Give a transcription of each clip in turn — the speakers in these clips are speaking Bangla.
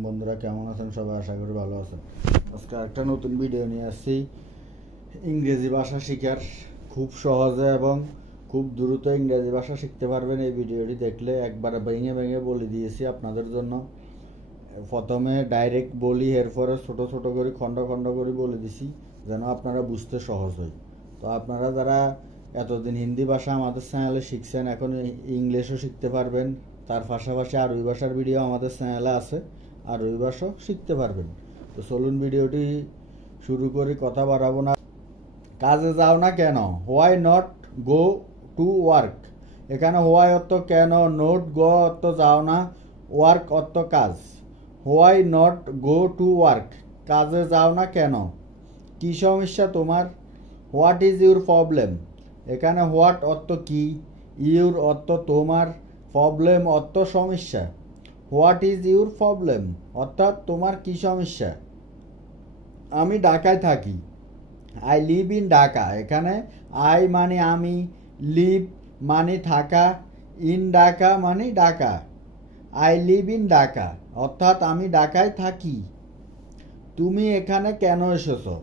আলাইকুম বন্ধুরা, কেমন আছেন সবাই? আশা করি ভালো আছেন। আজকে একটা নতুন ভিডিও নিয়ে আসছি। ইংরেজি ভাষা শেখার খুব সহজে এবং খুব দ্রুত ইংরেজি ভাষা শিখতে পারবেন। এই ভিডিওটি দেখলে একবার ভেঙে ভেঙে বলে দিয়েছি আপনাদের জন্য। প্রথমে ডাইরেক্ট বলি, এরপরে ছোট ছোট করে খণ্ড খণ্ড করে বলে দিছি যেন আপনারা বুঝতে সহজ হয়। তো আপনারা যারা এতদিন হিন্দি ভাষা আমাদের চ্যানেলে শিখছেন, এখন ইংলিশও শিখতে পারবেন। তার পাশাপাশি আরবি ভাষার ভিডিও আমাদের চ্যানেলে আছে, আরবি ভাষাও শিখতে পারবেন। তো চলুন ভিডিওটি শুরু করি, কথা বাড়াবো না। কাজে যাও না কেন? Why not go to work. এখানে হোয়াই অর্থ কেন, নট গো অর্থ যাও না, ওয়ার্ক অর্থ কাজ। Why not go to work, কাজে যাও না কেন? কী সমস্যা তোমার? What is your problem. এখানে হোয়াট অর্থ কি, ইউর অর্থ তোমার, প্রবলেম অর্থ সমস্যা। হোয়াট ইজ ইউর প্রবলেম অর্থাৎ তোমার কি সমস্যা। আমি ঢাকায় থাকি। I live in Dhaka. এখানে আই মানে আমি, লিভ মানে থাকা, ইন ঢাকা মানে Dhaka. I live in Dhaka অর্থাৎ আমি ঢাকায় থাকি। তুমি এখানে কেন এসেছো?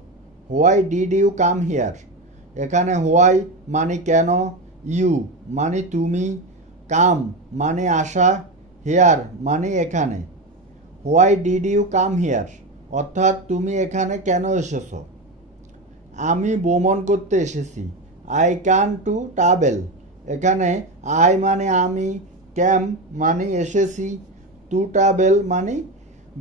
Why did you come here. এখানে হোয়াই মানে কেন, ইউ মানে তুমি, কাম মানে আসা, হেয়ার মানে এখানে। Why did you come here অর্থাৎ তুমি এখানে কেন এসেছো। আমি ভ্রমণ করতে এসেছি। I come to travel. এখানে আই মানে আমি, ক্যাম মানে এসেছি, টু ট্রাভেল মানে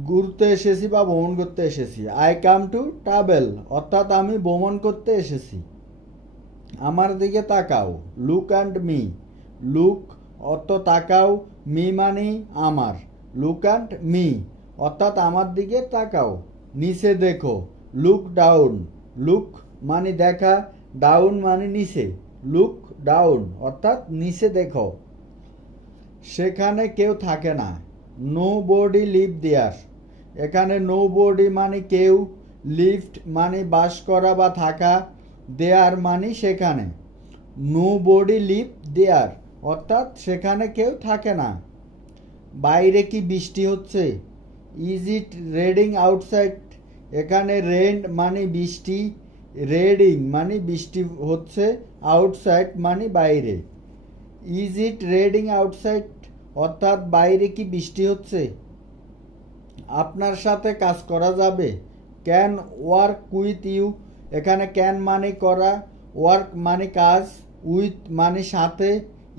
ঘুরতে এসেছি বা ভ্রমণ করতে এসেছি। আই কাম টু ট্রাভেল অর্থাৎ আমি ভ্রমণ করতে এসেছি। আমার দিকে তাকাও। Look and me. লুক অর্থ তাকাও, মি মানে আমার। লুক অ্যান্ড মি অর্থাৎ আমার দিকে তাকাও। নিচে দেখো। Look down. লুক মানে দেখা, ডাউন মানে নিচে। লুক ডাউন অর্থাৎ নিচে দেখো। সেখানে কেউ থাকে না। No body live there. এখানে নো বডি মানে কেউ, লিভড মানে বাস করা বা থাকা, দেয়ার মানে সেখানে। নো বডি লিভ দেয়ার অর্থাৎ সেখানে কেউ থাকে না। বাইরে কি বৃষ্টি হচ্ছে? Is it রেডিং outside. এখানে রেন মানে বৃষ্টি, রেডিং মানে বৃষ্টি হচ্ছে, আউটসাইড মানে বাইরে। ইজ ইট রেডিং আউটসাইড অর্থাৎ বাইরে কি বৃষ্টি হচ্ছে। আপনার সাথে কাজ করা যাবে। Can work with you. এখানে ক্যান মানে করা, ওয়ার্ক মানে কাজ, উইথ মানে সাথে,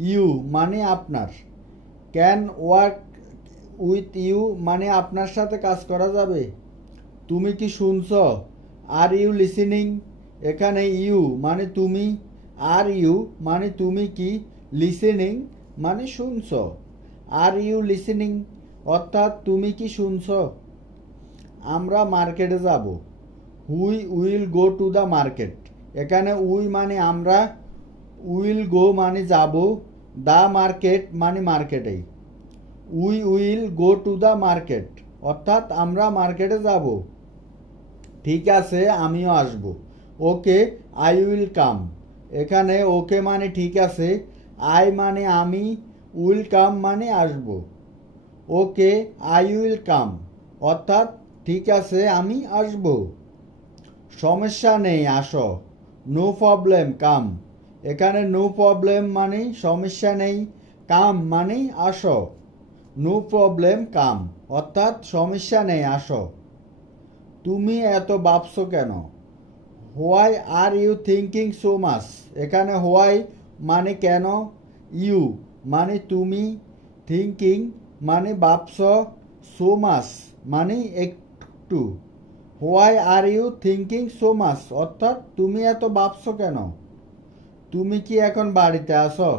ইউ মানে আপনার। ক্যান ওয়ার্ক উইথ ইউ মানে আপনার সাথে কাজ করা যাবে। তুমি কি শুনছ? Are you listening. এখানে ইউ মানে তুমি, আর ইউ মানে তুমি কি, লিসেনিং মানে শুনছ। আর ইউ লিসেনিং অর্থাৎ তুমি কি শুনছ। আমরা মার্কেটে যাব। We will go to the market. এখানে উই মানে আমরা, উইল গো মানে যাব, দ্য মার্কেট মানে মার্কেটে। We will go to the market অর্থাৎ আমরা মার্কেটে যাব। ঠিক আছে, আমিও আসব। Okay I will come. এখানে ওকে মানে ঠিক আছে, আই মানে আমি, উইল কাম মানে আসব। ওকে আই উইল কাম অর্থাৎ ঠিক আছে আমি আসব। সমস্যা নেই, আসো। নো প্রবলেম কাম। এখানে নো প্রবলেম মানে সমস্যা নেই, কাম মানে আসো। নো প্রবলেম কাম অর্থাৎ সমস্যা নেই, আসো। তুমি এত ভাবছো কেন? Why are you thinking so much. এখানে হোয়াই মানে কেন, ইউ মানে তুমি, থিঙ্কিং মানে ভাবছ, সো মাচ মানে একটু। Why are you thinking so much অর্থাৎ তুমি এত ভাবছো কেন। তুমি কি এখন বাড়িতে আছো?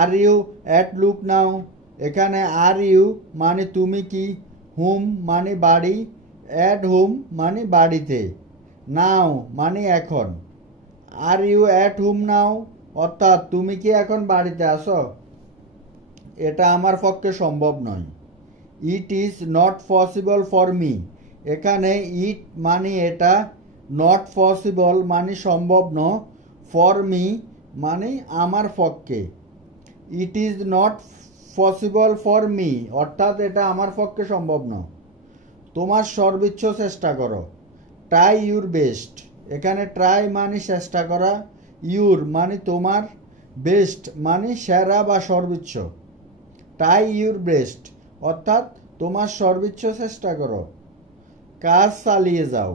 আর ইউ অ্যাট লুক নাও। এখানে আর ইউ মানে তুমি কি, হুম মানে বাড়ি, অ্যাট হোম মানে বাড়িতে, নাও মানে এখন। Are you at home now অর্থাৎ তুমি কি এখন বাড়িতে আছো। এটা আমার পক্ষে সম্ভব নয়। It is not possible for me. এখানে ইট মানে এটা, নট পসিবল মানে সম্ভব ন, ফর মি মানে আমার পক্ষে। It is not possible for me অর্থাৎ এটা আমার পক্ষে সম্ভব নয়। তোমার সর্বোচ্চ চেষ্টা করো। ট্রাই ইউর বেস্ট, এখানে ট্রাই মানে চেষ্টা করা, ইউর মানে তোমার, বেস্ট মানে সেরা বা সর্বোচ্চ। ট্রাই ইউর বেস্ট অর্থাৎ তোমার সর্বোচ্চ চেষ্টা করো। কাজ চালিয়ে যাও,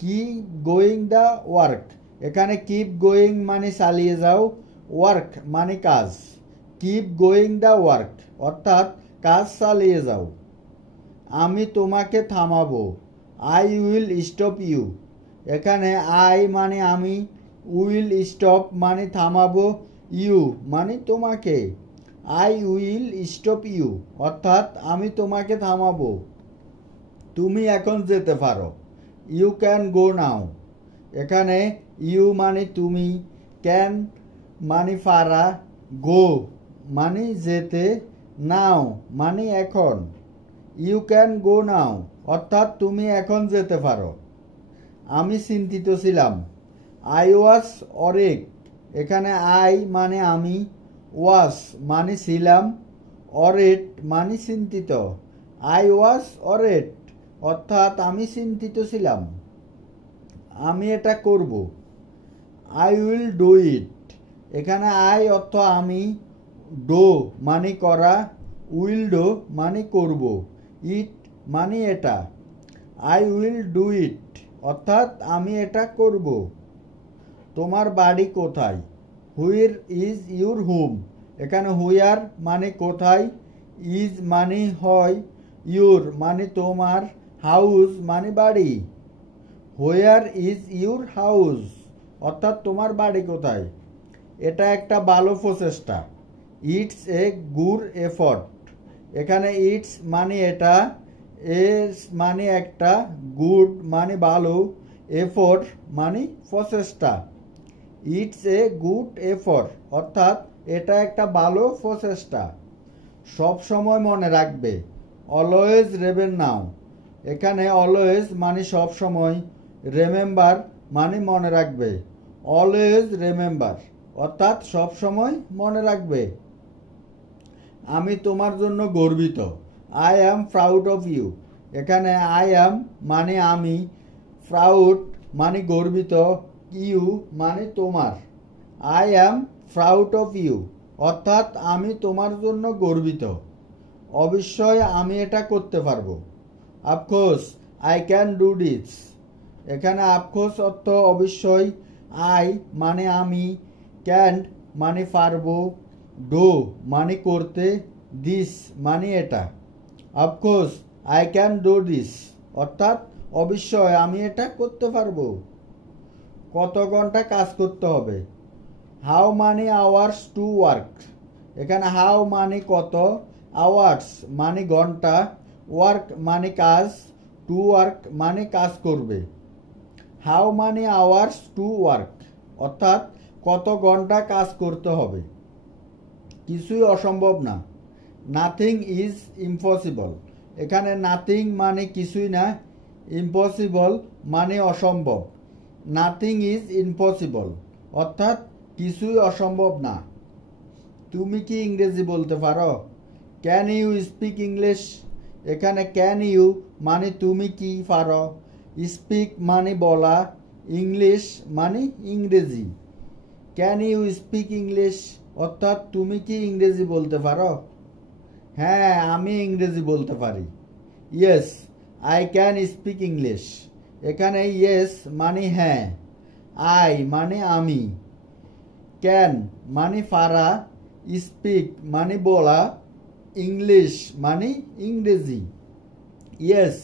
কিপ গোয়িং দ্য ওয়ার্ক, এখানে কিপ গোয়িং মানে চালিয়ে যাও, ওয়ার্ক মানে কাজ। কিপ গোয়িং দ্য ওয়ার্ক অর্থাৎ কাজ চালিয়ে যাও। আমি তোমাকে থামাবো, আই উইল স্টপ ইউ, এখানে আই মানে আমি, উইল স্টপ মানে থামাবো, ইউ মানে তোমাকে। আই উইল স্টপ ইউ অর্থাৎ আমি তোমাকে থামাবো। তুমি এখন যেতে পারো, ইউ ক্যান গো নাও, এখানে ইউ মানে তুমি, ক্যান মানে পারা, গো মানে যেতে, নাও মানে এখন। ইউ ক্যান গো নাও অর্থাৎ তুমি এখন যেতে পারো। আমি চিন্তিত ছিলাম, আই ওয়াজ অরেক, এখানে আই মানে আমি, ওয়াজ মানে ছিলাম, অরেট মানে চিন্তিত। আই ওয়াজ অরেট অর্থাৎ আমি চিন্তিত ছিলাম। আমি এটা করব, আই উইল ডু ইট, এখানে আই অর্থ আমি, ডো মানে করা, উইল ডো মানে করব, ইট মানে এটা। আই উইল ডু ইট অর্থাৎ আমি এটা করব। তোমার বাড়ি কোথায়, হুইর ইজ ইউর হোম, এখানে হুইয়ার মানে কোথায়, ইজ মানে হয়, ইউর মানে তোমার, হাউস মানে বাড়ি। হোয়ার ইজ ইউর হাউস অর্থাৎ তোমার বাড়ি কোথায়। এটা একটা ভালো প্রচেষ্টা, ইটস এ গুড এফর্ট, এখানে ইটস মানে এটা, এস মানে একটা, গুড মানে ভালো, এফর্ট মানে প্রচেষ্টা। ইটস এ গুড এফর্ট অর্থাৎ এটা একটা ভালো প্রচেষ্টা। সব সময় মনে রাখবে, অলওয়েজ রেমেম্বার নাও, এখানে অলওয়েজ মানে সব সময়, রেমেম্বার মানে মনে রাখবে, অলওয়েজ রেমেম্বার অর্থাৎ সব সময় মনে রাখবে। আমি তোমার জন্য গর্বিত, I am proud of you, এখানে আই অ্যাম মানে আমি, প্রাউড মানে গর্বিত, ইউ মানে তোমার। I am proud of you অর্থাৎ আমি তোমার জন্য গর্বিত। অবশ্যই আমি এটা করতে পারবো, of course I can do this, এখানে অফকোর্স অর্থ অবশ্যই, আই মানে আমি, ক্যান মানে পারবো, ডু মানে করতে, দিস মানে এটা। Of course I can do this অর্থাৎ অবশ্যই আমি এটা করতে পারবো। কত ঘন্টা কাজ করতে হবে, how money hours two work, এখানে হাউ মানে কত, আওয়ার্স মানে ঘন্টা, ওয়ার্ক মানে কাজ, টু ওয়ার্ক মানে কাজ করবে। How money hours two work অর্থাৎ কত ঘন্টা কাজ করতে হবে। কিছুই অসম্ভব না, নাথিং ইজ ইম্পসিবল, এখানে নাথিং মানে কিছুই না, ইম্পসিবল মানে অসম্ভব। নাথিং ইজ ইম্পসিবল অর্থাৎ কিছুই অসম্ভব না। তুমি কি ইংরেজি বলতে পারো, ক্যান ইউ স্পিক ইংলিশ, এখানে ক্যান ইউ মানে তুমি কি পারো, স্পিক মানে বলা, ইংলিশ মানে ইংরেজি। ক্যান ইউ স্পিক ইংলিশ অর্থাৎ তুমি কি ইংরেজি বলতে পারো। হ্যাঁ আমি ইংরেজি বলতে পারি, yes I can speak English, এখানে ইয়েস মানে হ্যাঁ, আই মানে আমি, ক্যান মানে পারা, স্পিক মানে বলা, ইংলিশ মানে ইংরেজি। Yes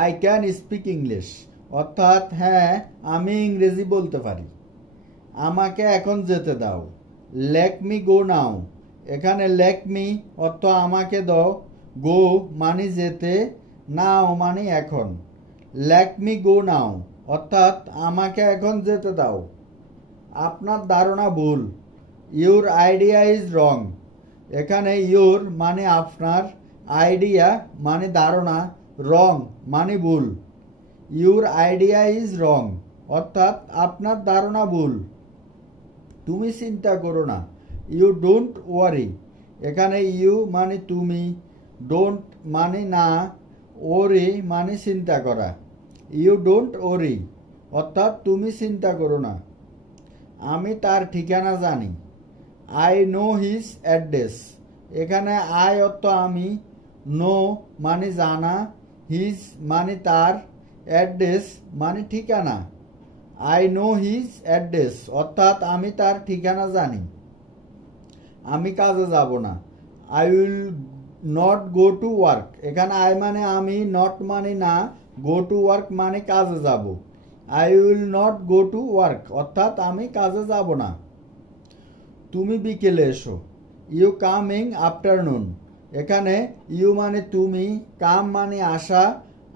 I can speak English অর্থাৎ হ্যাঁ আমি ইংরেজি বলতে পারি। আমাকে এখন যেতে দাও, লেট মি গো নাও, এখানে লেট মি অর্থ আমাকে দাও, গো মানে যেতে, নাও মানে এখন। লেট মি গো নাও অর্থাৎ আমাকে এখন যেতে দাও। আপনার ধারণা ভুল, ইউর আইডিয়া ইজ রং, এখানে ইউর মানে আপনার, আইডিয়া মানে ধারণা, রং মানে ভুল। ইউর আইডিয়া ইজ রং অর্থাৎ আপনার ধারণা ভুল। তুমি চিন্তা করো না, ইউ ডোন্ট ওয়ারি, এখানে ইউ মানে তুমি, ডোন্ট মানে না, ওরি মানে চিন্তা করা, ইউ ডোন্ট ওরি অর্থাৎ তুমি চিন্তা করো না। আমি তার ঠিকানা জানি, আই নো হিজ অ্যাড্রেস। এখানে আই অর্থ আমি, নো মানে জানা, হিজ মানে তার, অ্যাড্রেস মানে ঠিকানা। আই নো হিজ অ্যাড্রেস অর্থাৎ আমি তার ঠিকানা জানি। আমি কাজে যাব না, I will not go to work. এখানে আই মানে আমি, নট মানে না, গো টু ওয়ার্ক মানে কাজে যাব। I will not go to work অর্থাৎ আমি কাজে যাব না। তুমি বিকেলে এসো, ইউ কামিং আফটারনুন। এখানে ইউ মানে তুমি, কাম মানে আসা,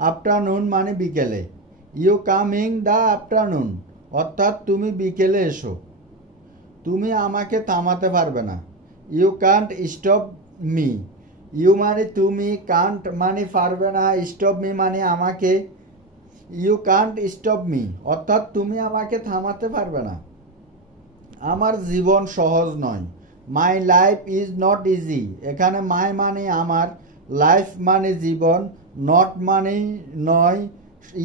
আফটারনুন মানে বিকেলে। ইউ কামিং দ্য আফটারনুন অর্থাৎ তুমি বিকেলে এসো। তুমি আমাকে থামাতে পারবে না, you can't stop me. You মানে তুমি, কান্ট মানে পারবে না, স্টপ মি মানে আমাকে। ইউ কান্ট স্টপ মি অর্থাৎ তুমি আমাকে থামাতে পারবে না। আমার জীবন সহজ নয়, মাই লাইফ ইজ নট ইজি। এখানে মাই মানে আমার, লাইফ মানে জীবন, নট মানে নয়,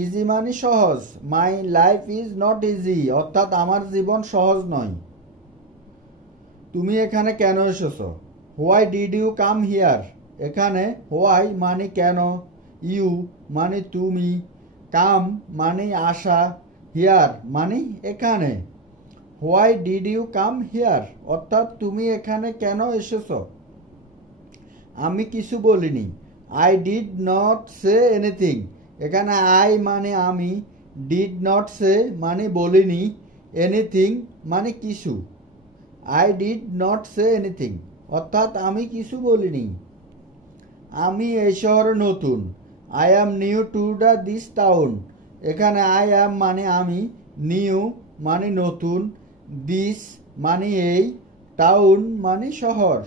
ইজি মানে সহজ। My life is not easy অর্থাৎ আমার জীবন সহজ নয়। তুমি এখানে কেন এসেছো, why did you come here. এখানে হোয়াই মানে কেন, ইউ মানে তুমি, কাম মানে আসা, হিয়ার মানে এখানে। Why did you come here অর্থাৎ তুমি এখানে কেন এসেছো। আমি কিছু বলিনি, I did not say anything. এখানে আই মানে আমি, ডিড নট সে মানে বলিনি, এনিথিং মানে কিছু। I did not say anything অর্থাৎ আমি কিছু বলিনি। আমি এই শহরে নতুন, I am new to this town. এখানে আই অ্যাম মানে আমি, নিউ মানে নতুন, দিস মানে এই, টাউন মানে শহর।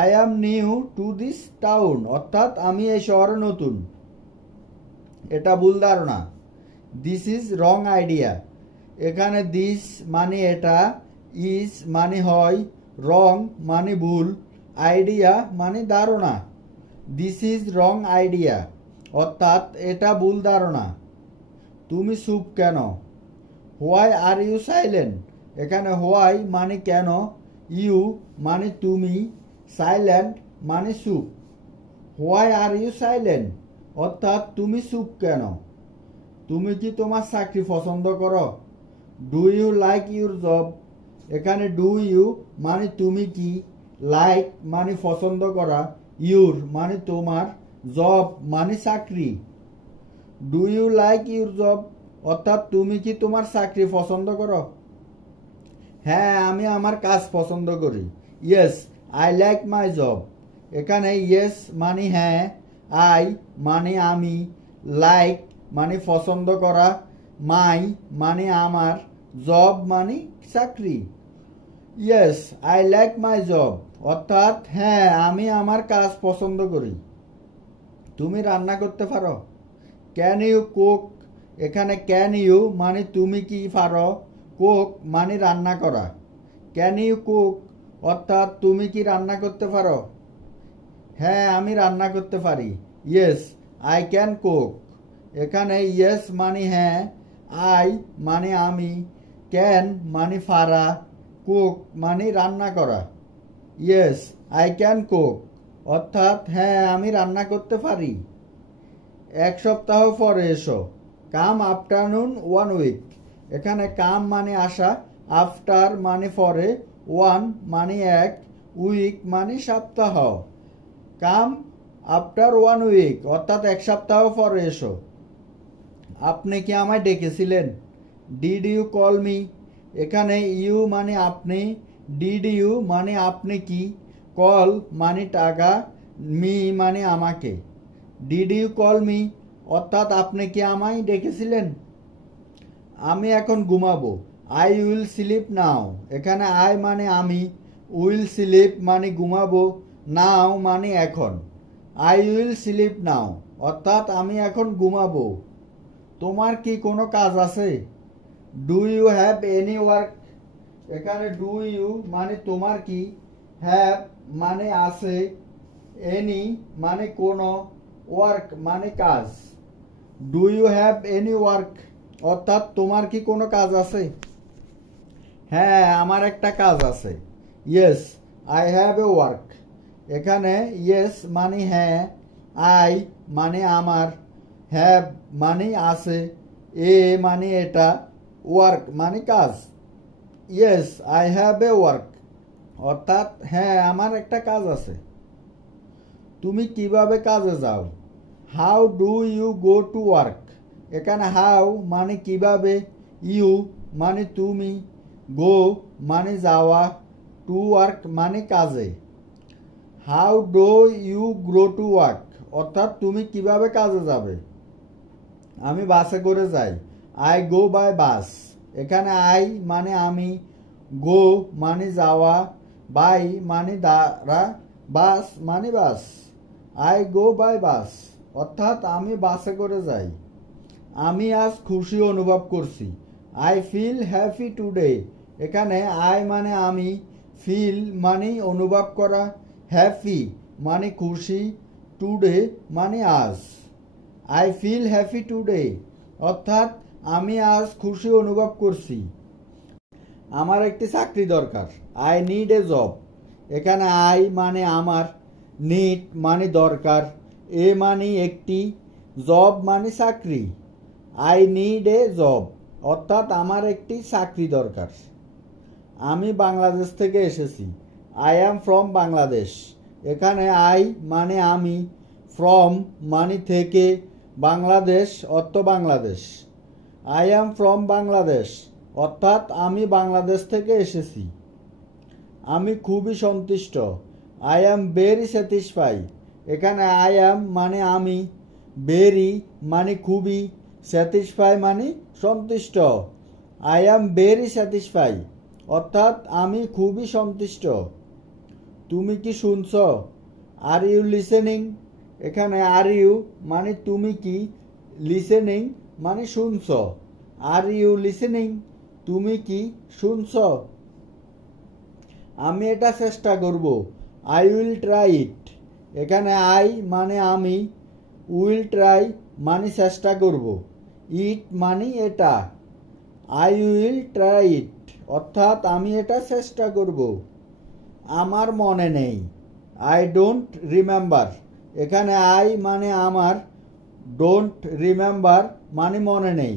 I am new to this town অর্থাৎ আমি এই শহরে নতুন। এটা ভুল ধারণা, দিস ইজ রং আইডিয়া। এখানে দিস মানে এটা, ইজ মানে হয়, রং মানে ভুল, আইডিয়া মানে ধারণা। দিস ইজ রং আইডিয়া অর্থাৎ এটা ভুল ধারণা। তুমি চুপ কেন, হোয়াই আর ইউ সাইলেন্ট। এখানে হোয়াই মানে কেন, ইউ মানে তুমি, সাইলেন্ট মানে চুপ। হোয়াই আর ইউ সাইলেন্ট অর্থাৎ তুমি চুপ কেন। তুমি কি তোমার চাকরি পছন্দ করো, do you like your job. এখানে ডু ইউ মানে তুমি কি, লাইক মানে পছন্দ করা, ইউর মানে তোমার, জব মানে চাকরি। Do you like your job অর্থাৎ তুমি কি তোমার চাকরি পছন্দ করো। হ্যাঁ আমি আমার কাজ পছন্দ করি, yes I like my job. এখানে ইয়েস মানে হ্যাঁ, আই মানে আমি, লাইক মানে পছন্দ করা, মাই মানে আমার, জব মানে চাকরি। Yes I like my job অর্থাৎ হ্যাঁ আমি আমার কাজ পছন্দ করি। তুমি রান্না করতে পারো, ক্যান ইউ কুক। এখানে ক্যান ইউ মানে তুমি কি পারো, কুক মানে রান্না করা। ক্যান ইউ কুক অর্থাৎ তুমি কি রান্না করতে পারো। হ্যাঁ আমি রান্না করতে পারি, ইয়েস আই ক্যান কুক। এখানে ইয়েস মানে হ্যাঁ, আই মানে আমি, ক্যান মানে পারা, কুক মানে রান্না করা। ইয়েস আই ক্যান কুক অর্থাৎ হ্যাঁ আমি রান্না করতে পারি। এক সপ্তাহ পরে এসো, কাম আফটারনুন ওয়ান উইক। এখানে কাম মানে আসা, আফটার মানে পরে, ওয়ান মানে এক, উইক মানে সপ্তাহ। কাম আফটার ওয়ান উইক অর্থাৎ এক সপ্তাহ পরে এসো। আপনি কি আমায় ডেকেছিলেন, ডিড ইউ কল মি। এখানে ইউ মানে আপনি, ডিড ইউ মানে আপনি কি, কল মানে টাকা, মি মানে আমাকে। ডিড ইউ কল মি অর্থাৎ আপনি কি আমায় ডেকেছিলেন। আমি এখন ঘুমাবো, আই উইল স্লিপ নাও। এখানে আই মানে আমি, উইল স্লিপ মানে ঘুমাবো, নাও মানে এখন। আই উইল স্লিপ নাও অর্থাৎ আমি এখন ঘুমাবো। তোমার কি কোনো কাজ আছে, do you have any work. এখানে ডু ইউ মানে তোমার কি, হ্যাভ মানে আছে, এনি মানে কোনো, ওয়ার্ক মানে কাজ। Do you have any work অর্থাৎ তোমার কি কোনো কাজ আছে? হ্যাঁ, আমার একটা কাজ আছে। Yes I have a work. এখানে ইয়েস মানে হ্যাঁ, আই মানে আমার, হ্যাভ মানে আছে, এ মানে এটা, ওয়ার্ক মানে কাজ। Yes I have a work অর্থাৎ হ্যাঁ আমার একটা কাজ আছে। তুমি কিভাবে কাজে যাও? How do you go to work. এখানে হাউ মানে কিভাবে, ইউ মানে তুমি, গো মানে যাওয়া, টু ওয়ার্ক মানে কাজে। How do you go to work অর্থাৎ তুমি কিভাবে কাজে যাবে? আমি বাসে করে যাই। I go by bus. এখানে আই মানে আমি, গো মানে যাওয়া, বাই মানে দ্বারা, বাস মানে বাস। আই গো বাই বাস অর্থাৎ আমি বাসে করে যাই। আমি আজ খুশি অনুভব করছি। I feel happy today. এখানে আই মানে আমি, ফিল মানে অনুভব করা, হ্যাপি মানে খুশি, টুডে মানে আজ। আই ফিল হ্যাপি টুডে অর্থাৎ আমি আজ খুশি অনুভব করছি। আমার একটি চাকরি দরকার। I need a job. এখানে আই মানে আমার, নিড মানে দরকার, এ মানে একটি, জব মানে চাকরি। আই নিড এ জব অর্থাৎ আমার একটি চাকরি দরকার। আমি বাংলাদেশ থেকে এসেছি। I am from Bangladesh. এখানে আই মানে আমি, ফ্রম মানে থেকে, বাংলাদেশ অর্থ Bangladesh. I am from Bangladesh অর্থাৎ আমি বাংলাদেশ থেকে এসেছি। আমি খুবই সন্তুষ্ট। I am very satisfy. এখানে আই অ্যাম মানে আমি, ভেরি মানে খুবই, স্যাটিসফাই মানে সন্তুষ্ট। আই অ্যাম ভেরি স্যাটিসফাই অর্থাৎ আমি খুবই সন্তুষ্ট। তুমি কি শুনছ? Are you listening. এখানে আর ইউ মানে তুমি কি, লিসেনিং মানে শুনছ। আর ইউ লিসেনিং তুমি কি শুনছ? আমি এটা চেষ্টা করব। I will try it. এখানে আই মানে আমি, উইল ট্রাই মানে চেষ্টা করব, ইট মানে এটা। আই উইল ট্রাই ইট অর্থাৎ আমি এটা চেষ্টা করব। আমার মনে নেই। I don't remember. এখানে আই মানে আমার, ডোন্ট রিমেম্বার মানে মনে নেই।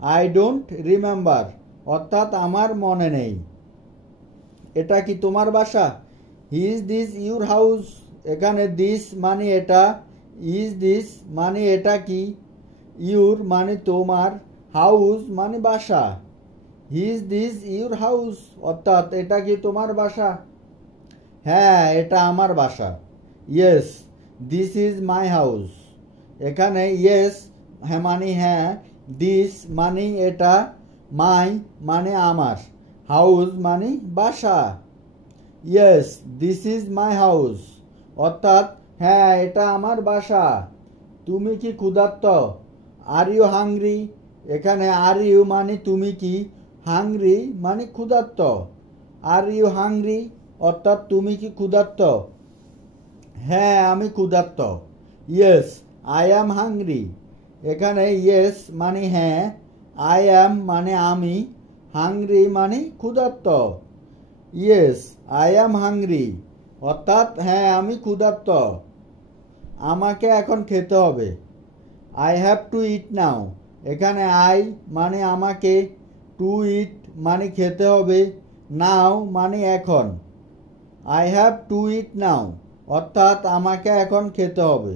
আই ডোন্ট রিমেম্বার অর্থাৎ আমার মনে নেই। এটা কি তোমার বাসা? Is this your house. এখানে দিস মানে এটা, ইজ দিস মানে এটা কি, ইউর মানে তোমার, হাউস মানে বাসা। ইজ দিস ইউর হাউস অর্থাৎ এটা কি তোমার বাসা? হ্যাঁ এটা আমার বাসা। Yes this is my house. এখানে ইয়েস হ্যাঁ মানে হ্যাঁ, দিস মানে এটা, মাই মানে আমার, হাউস মানে বাসা। Yes this is my house অর্থাৎ হ্যাঁ এটা আমার বাসা। তুমি কি ক্ষুধার্ত? Are you hungry. এখানে আর ইউ মানে তুমি কি, হাংরি মানে ক্ষুধার্ত। আর ইউ হাংরি অর্থাৎ তুমি কি ক্ষুধার্ত? হ্যাঁ আমি ক্ষুধার্ত। Yes I am hungry. এখানে ইয়েস মানে হ্যাঁ, আই অ্যাম মানে আমি, হাংরি মানে ক্ষুধার্ত। ইয়েস আই অ্যাম হাংরি অর্থাৎ হ্যাঁ আমি ক্ষুধার্ত। আমাকে এখন খেতে হবে। আই হ্যাভ টু ইট নাও। এখানে আই মানে আমাকে, টু ইট মানে খেতে হবে, নাও মানে এখন। আই হ্যাভ টু ইট নাও অর্থাৎ আমাকে এখন খেতে হবে।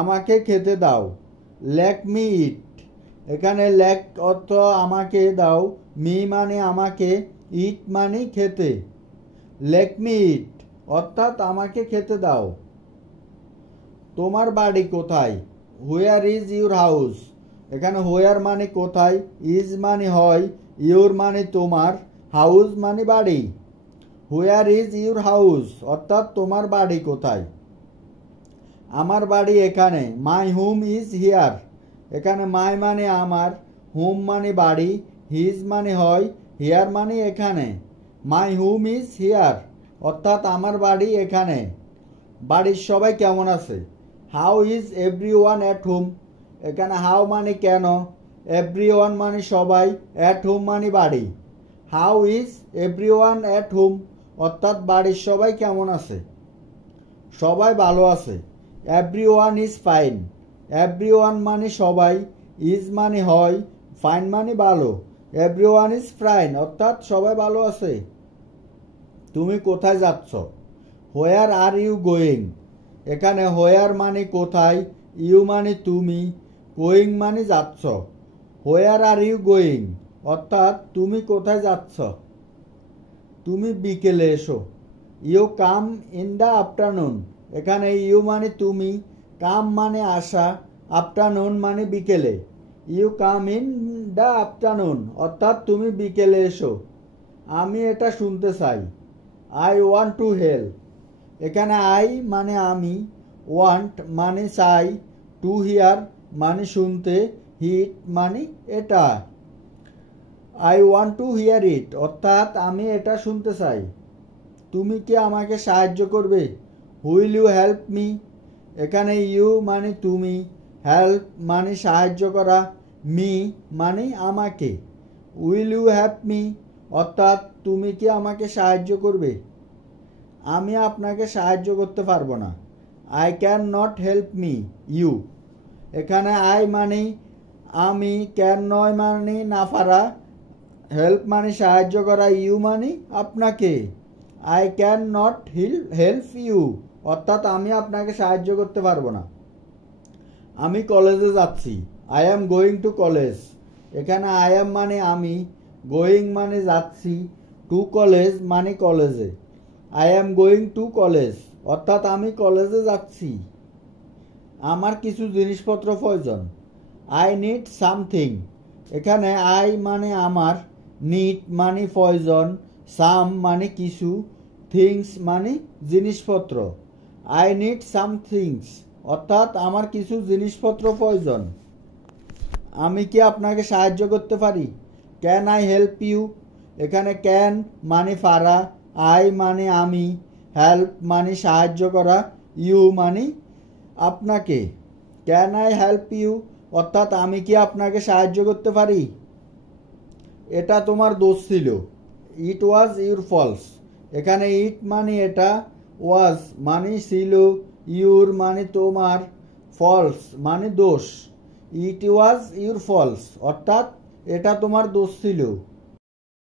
আমাকে খেতে দাও। লেট মি ইট। এখানে লেট অর্থ আমাকে দাও, মি মানে আমাকে, ইট মানে খেতে। লেট মি ইট অর্থাৎ আমাকে খেতে দাও। তোমার বাড়ি কোথায়? Where is your house. এখানে হোয়ার মানে কোথায়, ইজ মানে হয়, ইউর মানে তোমার, হাউস মানে বাড়ি। হোয়ার ইজ ইউর হাউস অর্থাৎ তোমার বাড়ি কোথায়? আমার বাড়ি এখানে। My home is here. এখানে মাই মানে আমার, হোম মানে বাড়ি, হিজ মানে হয়, হিয়ার মানে এখানে। মাই হোম ইজ হিয়ার অর্থাৎ আমার বাড়ি এখানে। বাড়ির সবাই কেমন আছে? How is everyone at home, এখানে হাউ মানে কেন, এভরিওয়ান মানে সবাই, অ্যাট হোম মানে বাড়ি। How is everyone at home অর্থাৎ বাড়ির সবাই কেমন আছে, সবাই ভালো আছে। এভরিওয়ান ইজ ফাইন, এভরিওয়ান মানে সবাই, ইজ মানে হয়, ফাইন মানে ভালো। এভরিওয়ান ইজ ফাইন অর্থাৎ সবাই ভালো আছে। তুমি কোথায় যাচ্ছ, হোয়ার আর ইউ গোয়িং, এখানে হোয়ার মানে কোথায়, ইউ মানে তুমি, গোয়িং মানে যাচ্ছ। হোয়ার আর ইউ গোয়িং অর্থাৎ তুমি কোথায় যাচ্ছ। তুমি বিকেলে এসো, you come in the afternoon, এখানে ইউ মানে তুমি, কাম মানে আসা, আফটারনুন মানে বিকেলে। You come in the afternoon অর্থাৎ তুমি বিকেলে এসো। আমি এটা শুনতে চাই, আই ওয়ান্ট টু হেল্প, এখানে আই মানে আমি, ওয়ান্ট মানে চাই, টু হিয়ার মানে শুনতে, হিট মানে এটা। আই ওয়ান্ট টু হিয়ার ইট অর্থাৎ আমি এটা শুনতে চাই। তুমি কি আমাকে সাহায্য করবে, হুইল ইউ হেল্প মি, এখানে ইউ মানে তুমি, হেল্প মানে সাহায্য করা, মি মানে আমাকে। উইল ইউ হেল্প মি অর্থাৎ তুমি কি আমাকে সাহায্য করবে। আমি আপনাকে সাহায্য করতে পারবো না, I can not help me you, এখানে আই মানে আমি, ক্যান নয় মানে না পারা, হেল্প মানে সাহায্য করা, ইউ মানে আপনাকে। I can not help you অর্থাৎ আমি আপনাকে সাহায্য করতে পারবো না। আমি কলেজে যাচ্ছি, I am going to college, এখানে আই অ্যাম মানে আমি, গোয়িং মানে যাচ্ছি, টু কলেজ মানে কলেজে। I am going to college অর্থাৎ আমি কলেজে যাচ্ছি। আমার কিছু জিনিসপত্র প্রয়োজন, আই নিড সামথিং, এখানে আই মানে আমার, নিড মানে প্রয়োজন, সাম মানে কিছু, থিংস মানে জিনিসপত্র। আই নিড সাম থিংস অর্থাৎ আমার কিছু জিনিসপত্র প্রয়োজন। আমি কি আপনাকে সাহায্য করতে পারি, ক্যান আই হেল্প ইউ, এখানে ক্যান মানে পারা, আই মানে আমি, হেল্প মানে সাহায্য করা, ইউ মানে আপনাকে। ক্যান আই হেল্প ইউ অর্থাৎ আমি কি আপনাকে সাহায্য করতে পারি। এটা তোমার দোষ ছিল, ইট ওয়াজ ইউর ফলস, এখানে ইট মানে এটা, ওয়াজ মানে ছিল, ইউর মানে তোমার, ফলস মানে দোষ। ইট ওয়াজ ইউর ফলস অর্থাৎ এটা তোমার দোষ ছিল।